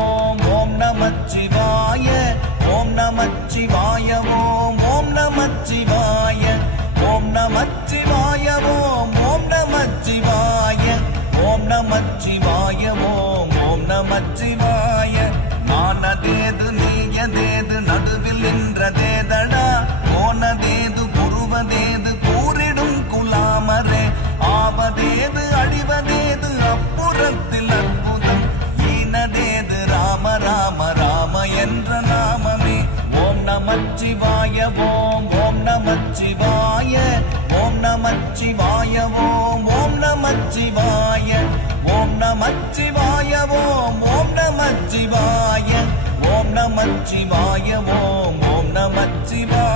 ஓம் ஓம் நமச்சிவாய ஓம் நமச்சிவாய ஓம் ஓம் நமச்சிவாய ஓம் நமச்சிவாய ஓம் ஓம் நமச்சிவாய ஓம் நமச்சிவாய ஓம் ஓம் நமச்சிவாய நானதேது நீயதேது நடுவில் நின்றதேதடா போனதேது குருவதேது கூறிடும் குலாமரே ஆவதேது அழிவதேது அப்புறத்தில் அற்புதம் ஈனதேது ராம ராம ராம என்ற நாமமே ஓம் நமச்சிவாய ஓம் ஓம் நமச்சிவாய ஓம் நமச்சிவாய ஓம் ஓம் நமச்சிவாய ஓம் நமச்சிவாய ஓம் ஓம் நமச்சிவாய ஓம் நமச்சிவாய ஓம் ஓம் நமச்சிவாய